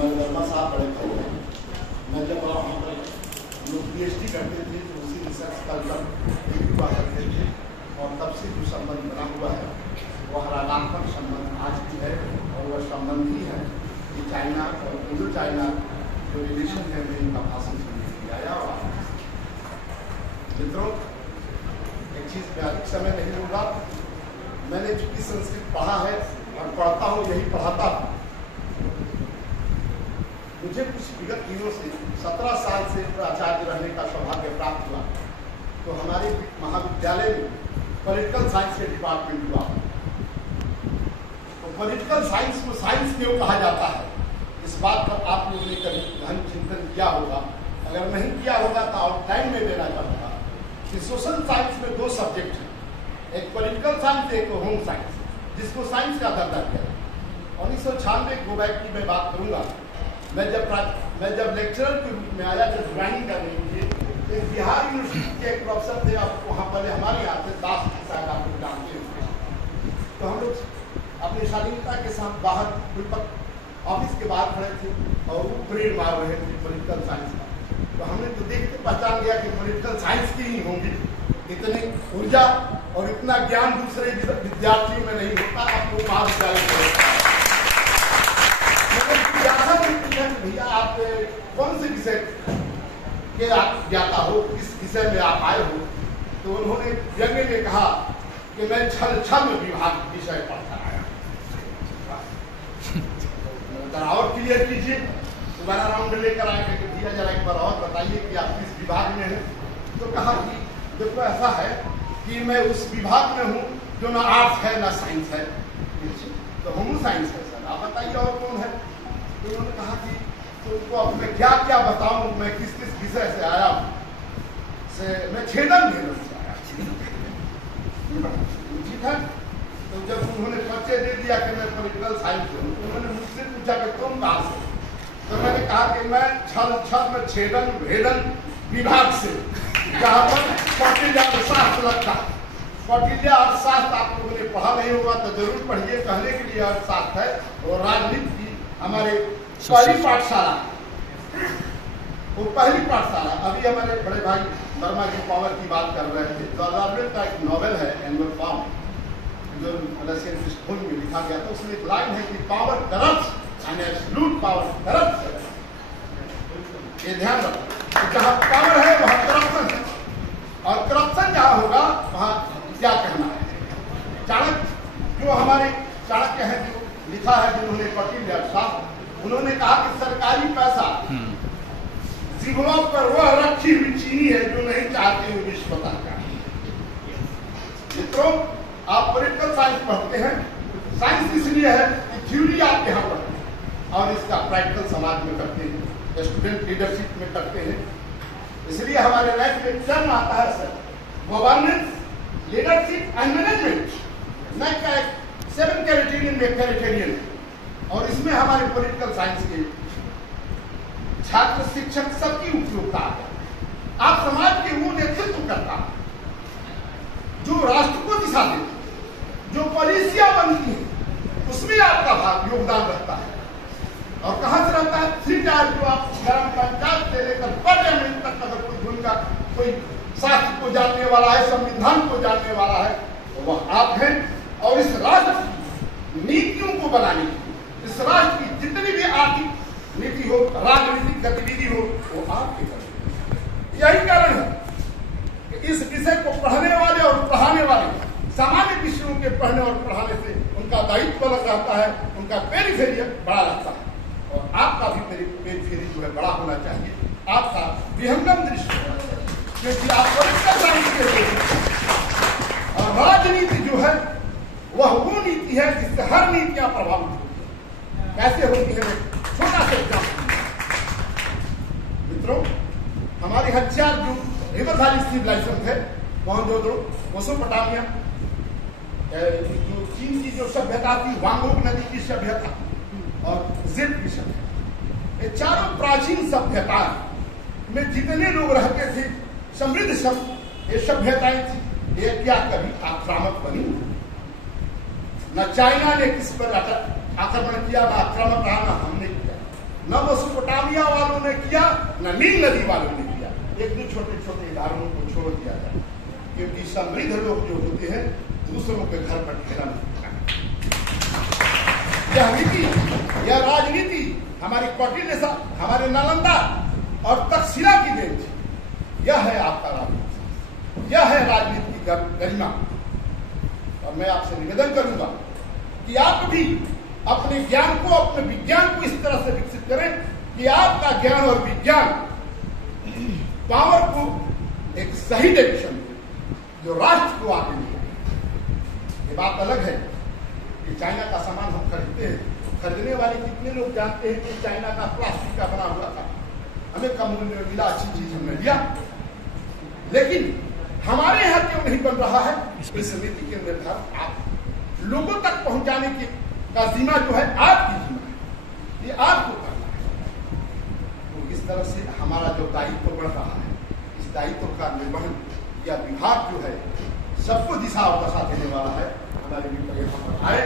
हमारे वर्मा साहब बड़े भाई हैं। मैं जब वहाँ पर लोग PhD करते थे तो उसी रिसर्च कल्चर हुआ करते थे और तब से जो संबंध बना हुआ है वह हरानात्मक संबंध आज भी है और वह संबंध ही है कि चाइना और इंडो चाइना जो रिलेशन है मैं इनका भाषण सुनने के लिए आया। और मित्रों, एक चीज़ में अधिक समय नहीं लूँगा। मैंने चूंकि संस्कृत पढ़ा है और पढ़ता हूँ, यही पढ़ाता हूँ। मुझे कुछ विगत दिनों से 17 साल से प्राचार्य रहने का सौभाग्य प्राप्त हुआ। तो हमारे महाविद्यालय में पॉलिटिकल साइंस के डिपार्टमेंट हुआ। तो पॉलिटिकल साइंस को साइंस क्यों कहा जाता है, इस बात पर आप लोगों ने कभी गहन चिंतन किया होगा। अगर नहीं किया होगा तो आउटलाइन में देना चाहूँगा कि सोशल साइंस में 2 सब्जेक्ट हैं, एक पॉलिटिकल साइंस, एक होम साइंस, जिसको साइंस का दर्जा दिया। 1996 को बैक की मैं बात करूँगा। मैं जब लेक्चरर के रूप में आया, जब ज्वाइनिंग करने के लिए, एक बिहार यूनिवर्सिटी के एक प्रोफेसर थे, आप वहाँ पहले हमारे यहाँ थे, दास शायद आप लोग जानते हैं। तो हम लोग अपनी शालीनता के साथ बाहर ऑफिस के बाहर खड़े थे और वो परेड मार रहे थे पॉलिटिकल साइंस का। तो हमने तो देखते पहचान गया कि पॉलिटिकल साइंस की ही होंगी, इतनी ऊर्जा और इतना ज्ञान दूसरे विद्यार्थियों में नहीं होता। आप लोग महाविद्यालय भैया आप कौन से विषय के आप ज्ञाता हो, किस विषय में आप आए हो? तो उन्होंने व्यंग्य में कहा कि मैं छल विभाग विषय पढ़ता आया। और क्लियर कीजिए, दोबारा राउंड लेकर आए कि भैया जरा एक बार और बताइए कि आप किस विभाग में हैं। तो कहा कि देखो ऐसा है कि मैं उस विभाग में हूँ जो ना आर्ट्स है ना साइंस है। तो होम साइंस है सर, आप बताइए और कौन है? तो उन्होंने कहा कि तो उनको अब मैं क्या क्या बताऊं, मैं किस किस विषय से आया हूँ। मैं छेदन भेदन से आया। ठीक है। तो जब उन्होंने परिचय दे दिया कि मैं पॉलिटिकल साइंस हूँ, तो उन्होंने मुझसे पूछा कि तुम कहाँ से? तो मैंने कहा कि मैं छल में छेदन भेदन विभाग से, जहाँ पर कौटिल्य अर्थशास्त्र लगता है। कौटिल्य अर्थशास्त्र आप लोगों ने पढ़ा नहीं होगा तो जरूर पढ़िए, कहने के लिए अर्थशास्त्र है। और राजनीति की हमारे पहली पाठशाला, वो पहली पाठशाला। अभी हमारे बड़े भाई वर्मा जी पावर की बात कर रहे थे। जॉर्ज ऑरवेल का एक नॉवेल है एनुअल फॉर्म, जो रशियन पृष्ठभूमि में लिखा गया था। उसमें एक लाइन है कि power corrupts and absolute power corrupts. ये ध्यान रखो, जहाँ पावर है वहाँ करप्शन है, और करप्शन जहाँ होगा वहाँ क्या कहना है। चाणक्य, जो हमारे चाणक्य हैं, जो लिखा है जिन्होंने कौटिल्य अर्थशास्त्र, उन्होंने कहा कि सरकारी पैसा जिह्वा पर वह रखी हुई चीनी है जो नहीं चाहते हुए विश्व पता का। मित्रों, आप पॉलिटिकल साइंस पढ़ते हैं। साइंस इसलिए है कि थ्योरी आप यहाँ पढ़ते हैं और इसका प्रैक्टिकल समाज में करते हैं, स्टूडेंट लीडरशिप में करते हैं। इसलिए हमारे लाइफ में टर्म आता है sir, governance, leadership and management. मैं क्या 7 क्राइटेरियन में क्राइटेरियन, और इसमें हमारे पॉलिटिकल साइंस के छात्र शिक्षक सबकी उपयोगिता है। आप समाज के वो नेतृत्व करता है जो राष्ट्र को दिशा देते, जो पॉलिसियां बनती हैं, उसमें आपका भाग योगदान रहता है। और कहाँ से रहता है? 3 टायर, जो आप ग्राम पंचायत से लेकर पार्लियामेंट तक अगर कोई भूमिका, कोई शास्त्र को जानने वाला है, संविधान को जानने वाला है, तो वह आप हैं। और इस राष्ट्र की नीतियों को बनाने की, इस राष्ट्र की जितनी भी आर्थिक नीति हो, राजनीतिक गतिविधि हो, वो आपके करें। यही कारण है कि इस विषय को पढ़ने वाले और पढ़ाने वाले, सामान्य विषयों के पढ़ने और पढ़ाने से उनका दायित्व अलग रहता है, उनका पेरिफेरी बड़ा रहता है। और आपका भी पेरिफेरी जो है बड़ा होना चाहिए, आपका विहंगम दृष्टि होना चाहिए, क्योंकि आप पॉलिटिकल साइंस के लिए। और राजनीति जो है वह वो नीति है जिससे हर नीतियां प्रभावित होती है। कैसे होती है? छोटा सा एग्जाम्पल। मित्रों, हमारे हथियार जो रिवर वैली सिविलाइजेशन थे, मोहनजोदड़ो, मेसोपोटामिया, जो चीन की जो सभ्यता थी, वांगोक नदी की सभ्यता और जेड की सभ्यता, ये चारों प्राचीन सभ्यता में जितने लोग रहते थे, समृद्ध ये सभ्यताएं थी। ये क्या कभी आक्रामक बनी? न चाइना ने किस पर आक्रमण किया, न आक्रामक रहा, न हमने किया। न मेसोपोटामिया वालों ने किया, न नील नदी वालों ने किया। एक दो छोटे छोटे उदाहरणों को छोड़ दिया जाए, क्योंकि समृद्ध लोग जो होते हैं दूसरों के घर पर ठेला नहीं करते। यह नीति, यह राजनीति हमारी कौटिल्य, हमारे नालंदा और तक्षशिला की देन थी। यह है आपका राजनीति, यह है राजनीति की गरिमा। और मैं आपसे निवेदन करूंगा कि आप भी अपने ज्ञान को, अपने विज्ञान को इस तरह से विकसित करें कि आपका ज्ञान और विज्ञान पावर को एक सही डायरेक्शन जो राष्ट्र को आगे मिले। ये बात अलग है कि चाइना का सामान हम खरीदते हैं, खरीदने वाले कितने लोग जानते हैं कि चाइना का प्लास्टिक का बना हुआ था, हमें कम मूल्य में मिला, अच्छी चीज हमने लिया। लेकिन हमारे यहाँ क्यों नहीं बन रहा है? इस नीति के निर्धारण आप लोगों तक पहुंचाने की का जिम्मा जो है आपकी जिम्मा है, ये आपको करना है। तो इस तरह से हमारा जो दायित्व बढ़ रहा है, इस दायित्व का निर्वहन या विभाग जो है सबको दिशा और दशा देने वाला है। हमारे मित्र यहाँ पर आए